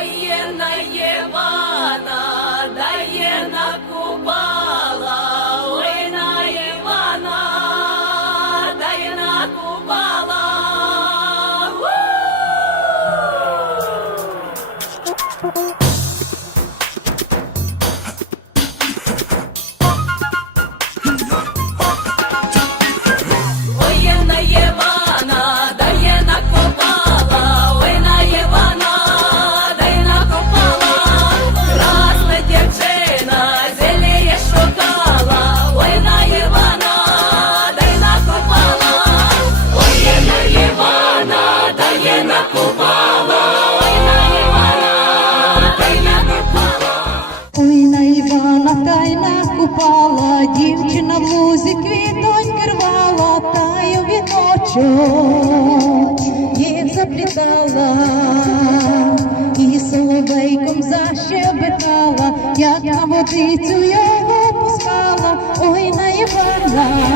воєнна Євана дає. Купала, дівчина в лузі квітоньки рвала, та й у віночок їх заплітала, і соловейком защебетала, як на водицю його пускала, ой, на Івана,